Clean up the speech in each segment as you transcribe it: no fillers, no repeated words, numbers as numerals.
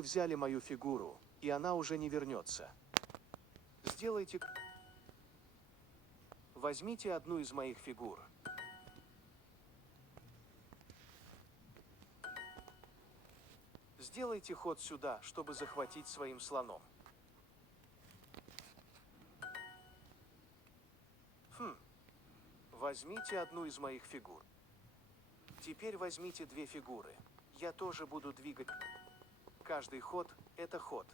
Вы взяли мою фигуру, и она уже не вернется. Сделайте... Возьмите одну из моих фигур. Сделайте ход сюда, чтобы захватить своим слоном. Возьмите одну из моих фигур. Теперь возьмите две фигуры. Я тоже буду двигать. Каждый ход – это ход.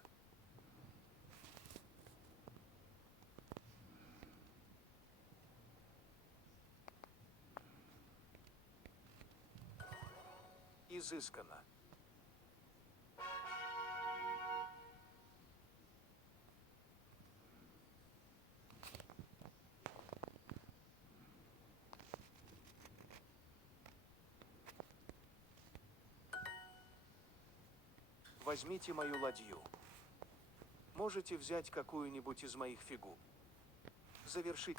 Изысканно. Возьмите мою ладью. Можете взять какую-нибудь из моих фигур. Завершить.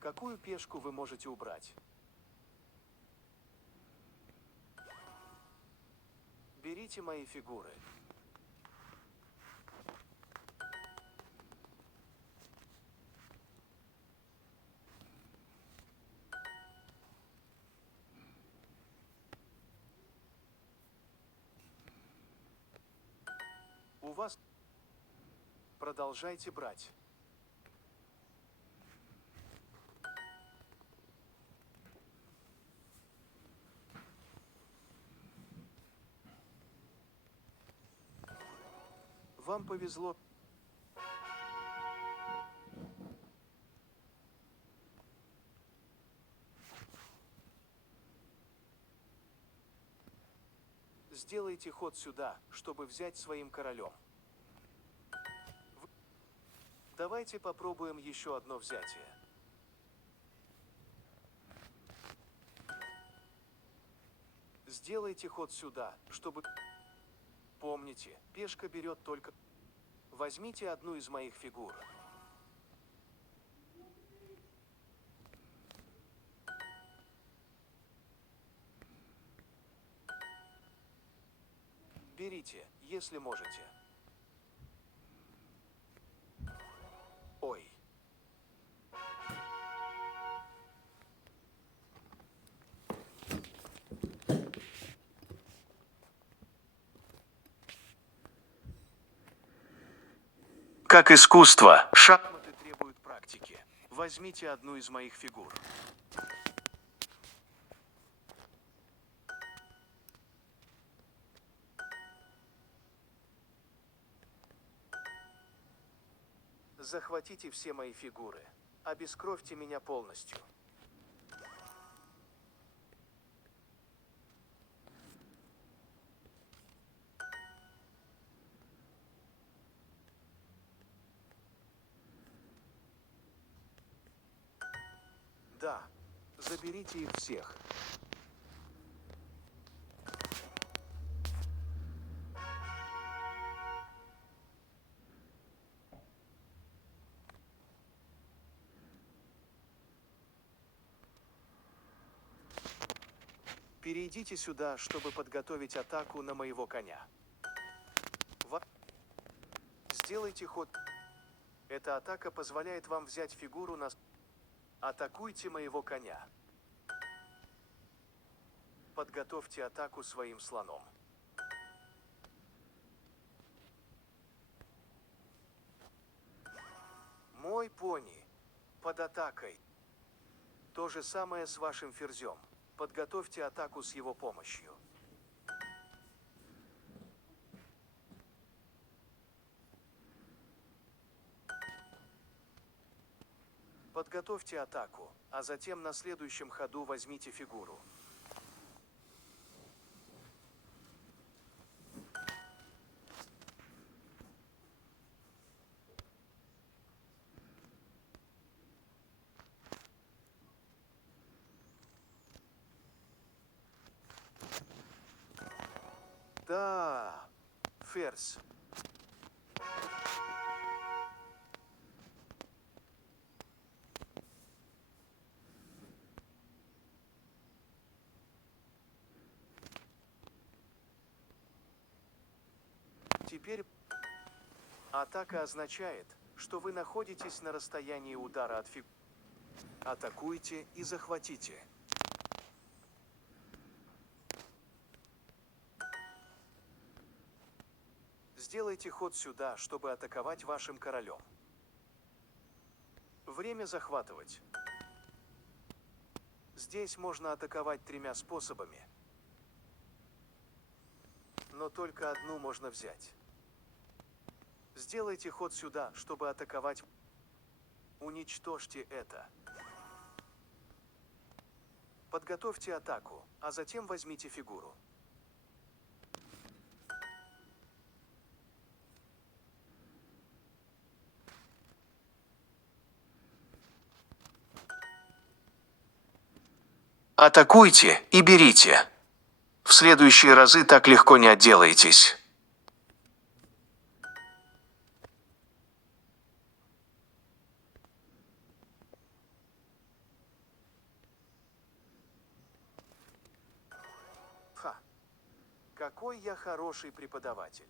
Какую пешку вы можете убрать? Берите мои фигуры. У вас... Продолжайте брать. Вам повезло. Сделайте ход сюда, чтобы взять своим королем. Давайте попробуем еще одно взятие. Сделайте ход сюда, чтобы... Помните, пешка берет только... Возьмите одну из моих фигур. Берите, если можете. Ой. Как искусство, шахматы требуют практики. Возьмите одну из моих фигур. Захватите все мои фигуры. Обескровьте меня полностью. Да, заберите их всех. Перейдите сюда, чтобы подготовить атаку на моего коня. Сделайте ход. Эта атака позволяет вам взять фигуру на... Атакуйте моего коня. Подготовьте атаку своим слоном. Мой пони. Под атакой. То же самое с вашим ферзем. Подготовьте атаку с его помощью. Подготовьте атаку, а затем на следующем ходу возьмите фигуру. Да, ферзь. Теперь атака означает, что вы находитесь на расстоянии удара от фигуры. Атакуйте и захватите. Сделайте ход сюда, чтобы атаковать вашим королем. Время захватывать. Здесь можно атаковать 3 способами. Но только одну можно взять. Сделайте ход сюда, чтобы атаковать. Уничтожьте это. Подготовьте атаку, а затем возьмите фигуру. Атакуйте и берите. В следующие разы так легко не отделаетесь. Ха! Какой я хороший преподаватель.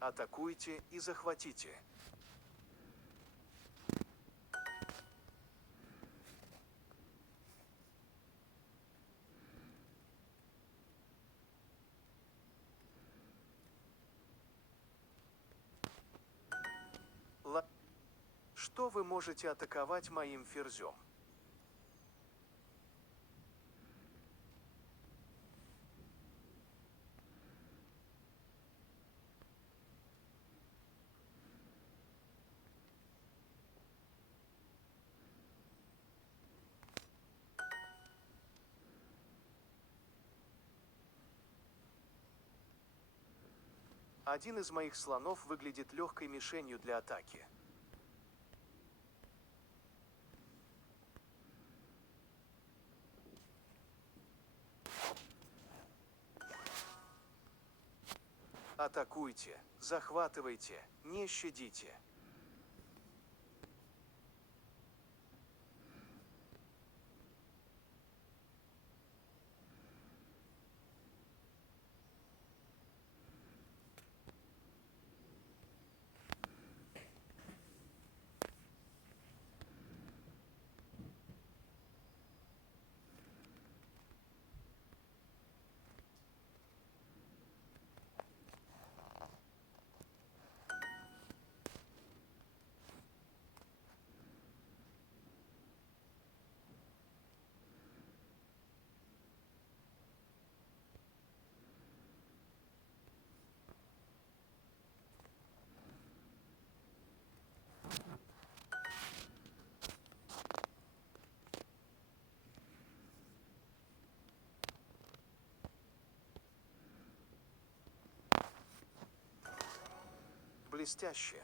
Атакуйте и захватите. Что вы можете атаковать моим ферзем? Один из моих слонов выглядит легкой мишенью для атаки. Атакуйте, захватывайте, не щадите. Блестяще.